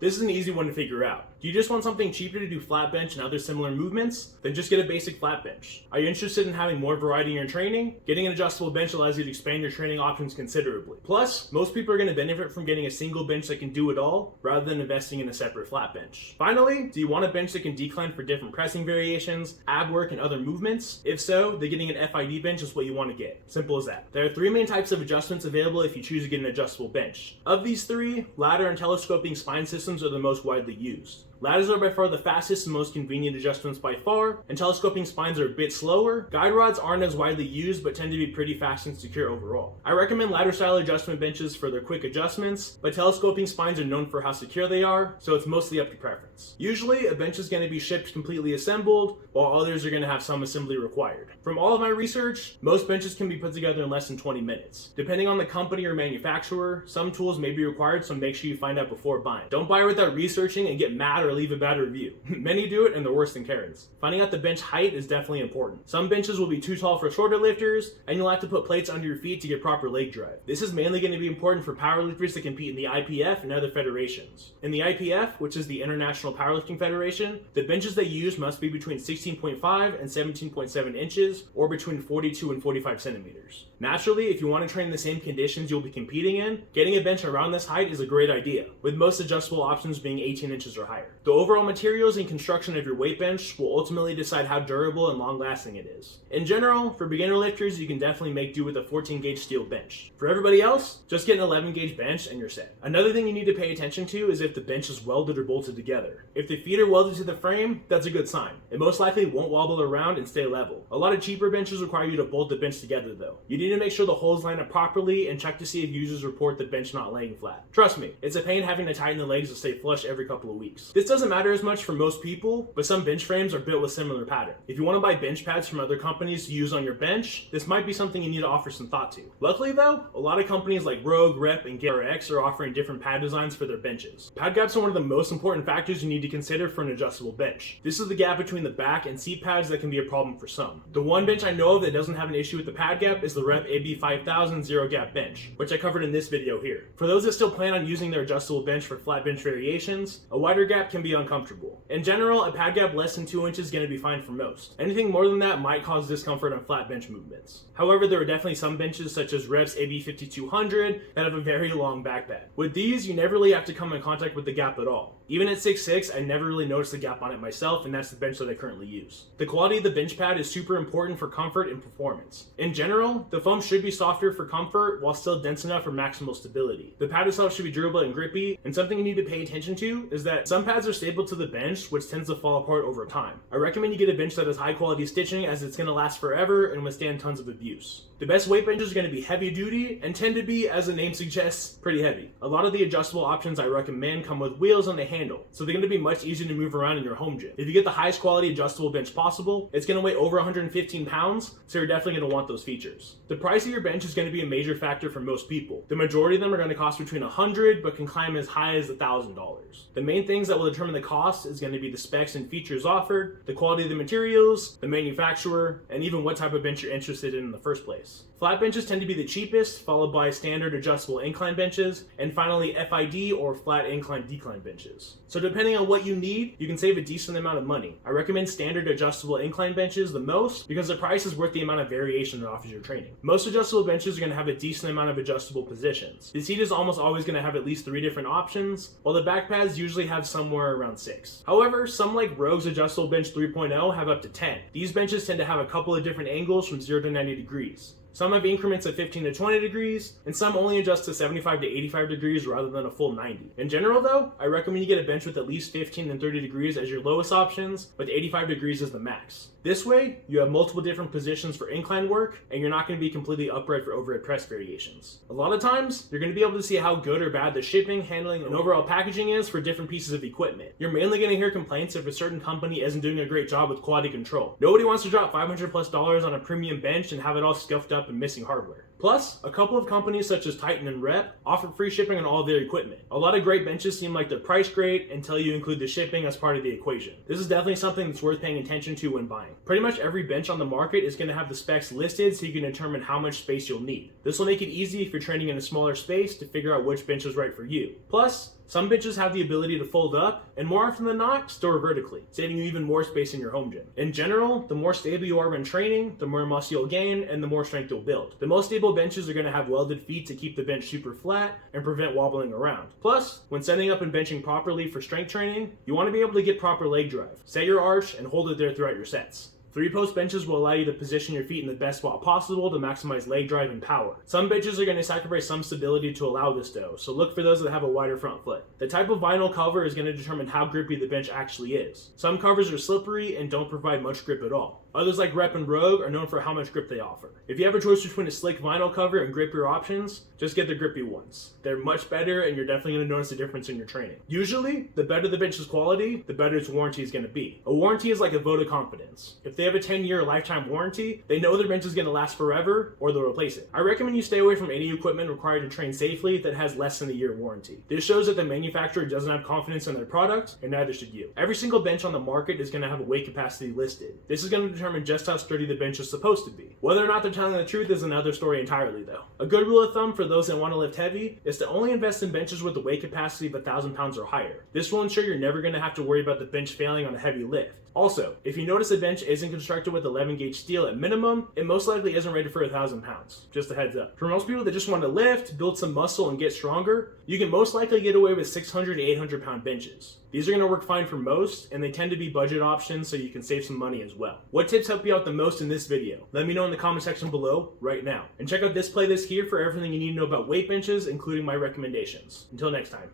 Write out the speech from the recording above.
This is an easy one to figure out. Do you just want something cheaper to do flat bench and other similar movements? Then just get a basic flat bench. Are you interested in having more variety in your training? Getting an adjustable bench allows you to expand your training options considerably. Plus, most people are going to benefit from getting a single bench that can do it all, rather than investing in a separate flat bench. Finally, do you want a bench that can decline for different pressing variations, ab work, and other movements? If so, then getting an FID bench is what you want to get. Simple as that. There are 3 main types of adjustments available if you choose to get an adjustable bench. Of these 3, ladder and telescoping spine systems are the most widely used. Ladders are by far the fastest and most convenient adjustments by far, and telescoping spines are a bit slower. Guide rods aren't as widely used, but tend to be pretty fast and secure overall. I recommend ladder style adjustment benches for their quick adjustments, but telescoping spines are known for how secure they are, so it's mostly up to preference. Usually, a bench is going to be shipped completely assembled, while others are going to have some assembly required. From all of my research, most benches can be put together in less than 20 minutes. Depending on the company or manufacturer, some tools may be required, so make sure you find out before buying. Don't buy without researching and get mad or leave a bad review. Many do it and they're worse than Karens. Finding out the bench height is definitely important. Some benches will be too tall for shorter lifters, and you'll have to put plates under your feet to get proper leg drive. This is mainly going to be important for powerlifters that compete in the IPF and other federations. In the IPF, which is the International Powerlifting Federation, the benches they use must be between 16.5 and 17.7 inches, or between 42 and 45 centimeters. Naturally, if you want to train in the same conditions you'll be competing in, getting a bench around this height is a great idea, with most adjustable options being 18 inches or higher. The overall materials and construction of your weight bench will ultimately decide how durable and long-lasting it is. In general, for beginner lifters, you can definitely make do with a 14-gauge steel bench. For everybody else, just get an 11-gauge bench and you're set. Another thing you need to pay attention to is if the bench is welded or bolted together. If the feet are welded to the frame, that's a good sign. It most likely won't wobble around and stay level. A lot of cheaper benches require you to bolt the bench together though. You need to make sure the holes line up properly and check to see if users report the bench not laying flat. Trust me, it's a pain having to tighten the legs to stay flush every couple of weeks. This doesn't matter as much for most people, but some bench frames are built with similar pattern. If you want to buy bench pads from other companies to use on your bench, this might be something you need to offer some thought to. Luckily though, a lot of companies like Rogue, Rep, and GetRx are offering different pad designs for their benches. Pad gaps are one of the most important factors you need to consider for an adjustable bench. This is the gap between the back and seat pads that can be a problem for some. The one bench I know of that doesn't have an issue with the pad gap is the Rep AB5000 Zero Gap Bench, which I covered in this video here. For those that still plan on using their adjustable bench for flat bench variations, a wider gap can be uncomfortable. In general, a pad gap less than 2 inches is going to be fine for most. Anything more than that might cause discomfort on flat bench movements. However, there are definitely some benches such as Rep's AB5200 that have a very long back bed. With these, you never really have to come in contact with the gap at all. Even at 6'6", I never really noticed the gap on it myself, and that's the bench that I currently use. The quality of the bench pad is super important for comfort and performance. In general, the foam should be softer for comfort while still dense enough for maximal stability. The pad itself should be durable and grippy, and something you need to pay attention to is that some pads are stable to the bench, which tends to fall apart over time. I recommend you get a bench that has high quality stitching, as it's going to last forever and withstand tons of abuse. The best weight benches are going to be heavy duty and tend to be, as the name suggests, pretty heavy. A lot of the adjustable options I recommend come with wheels on the handle, so they're going to be much easier to move around in your home gym. If you get the highest quality adjustable bench possible, it's going to weigh over 115 pounds, so you're definitely going to want those features. The price of your bench is going to be a major factor for most people. The majority of them are going to cost between $100 but can climb as high as $1,000. The main things that will determine the cost is going to be the specs and features offered, the quality of the materials, the manufacturer, and even what type of bench you're interested in the first place. Flat benches tend to be the cheapest, followed by standard adjustable incline benches, and finally FID or flat incline decline benches. So depending on what you need, you can save a decent amount of money. I recommend standard adjustable incline benches the most because the price is worth the amount of variation it offers your training. Most adjustable benches are going to have a decent amount of adjustable positions. The seat is almost always going to have at least 3 different options, while the back pads usually have somewhere around 6. However, some like Rogue's Adjustable Bench 3.0 have up to 10. These benches tend to have a couple of different angles from 0 to 90 degrees. Some have increments of 15 to 20 degrees, and some only adjust to 75 to 85 degrees rather than a full 90. In general though, I recommend you get a bench with at least 15 and 30 degrees as your lowest options, with 85 degrees as the max. This way, you have multiple different positions for incline work, and you're not going to be completely upright for overhead press variations. A lot of times, you're going to be able to see how good or bad the shipping, handling, and overall packaging is for different pieces of equipment. You're mainly going to hear complaints if a certain company isn't doing a great job with quality control. Nobody wants to drop $500+ on a premium bench and have it all scuffed up and missing hardware. Plus, a couple of companies such as Titan and Rep offer free shipping on all of their equipment. A lot of great benches seem like they're priced great until you include the shipping as part of the equation. This is definitely something that's worth paying attention to when buying. Pretty much every bench on the market is going to have the specs listed so you can determine how much space you'll need. This will make it easy if you're training in a smaller space to figure out which bench is right for you. Plus, Some benches have the ability to fold up, and more often than not, store vertically, saving you even more space in your home gym. In general, the more stable you are when training, the more muscle you'll gain, and the more strength you'll build. The most stable benches are going to have welded feet to keep the bench super flat and prevent wobbling around. Plus, when setting up and benching properly for strength training, you want to be able to get proper leg drive. Set your arch and hold it there throughout your sets. 3-post benches will allow you to position your feet in the best spot possible to maximize leg drive and power. Some benches are going to sacrifice some stability to allow this though, so look for those that have a wider front foot. The type of vinyl cover is going to determine how grippy the bench actually is. Some covers are slippery and don't provide much grip at all. Others like Rep and Rogue are known for how much grip they offer. If you have a choice between a slick vinyl cover and grippier options, just get the grippy ones. They're much better and you're definitely going to notice a difference in your training. Usually, the better the bench's quality, the better its warranty is going to be. A warranty is like a vote of confidence. If they have a 10-year lifetime warranty, they know their bench is going to last forever or they'll replace it. I recommend you stay away from any equipment required to train safely that has less than a year warranty. This shows that the manufacturer doesn't have confidence in their product, and neither should you. Every single bench on the market is going to have a weight capacity listed. This is going to determine just how sturdy the bench is supposed to be. Whether or not they're telling the truth is another story entirely though. A good rule of thumb for those that want to lift heavy is to only invest in benches with a weight capacity of 1,000 pounds or higher. This will ensure you're never going to have to worry about the bench failing on a heavy lift. Also, if you notice a bench isn't constructed with 11 gauge steel at minimum, it most likely isn't rated for 1,000 pounds. Just a heads up. For most people that just want to lift, build some muscle, and get stronger, you can most likely get away with 600 to 800 pound benches. These are going to work fine for most, and they tend to be budget options so you can save some money as well. What tips help you out the most in this video? Let me know in the comment section below right now. And check out this playlist here for everything you need to know about weight benches, including my recommendations. Until next time.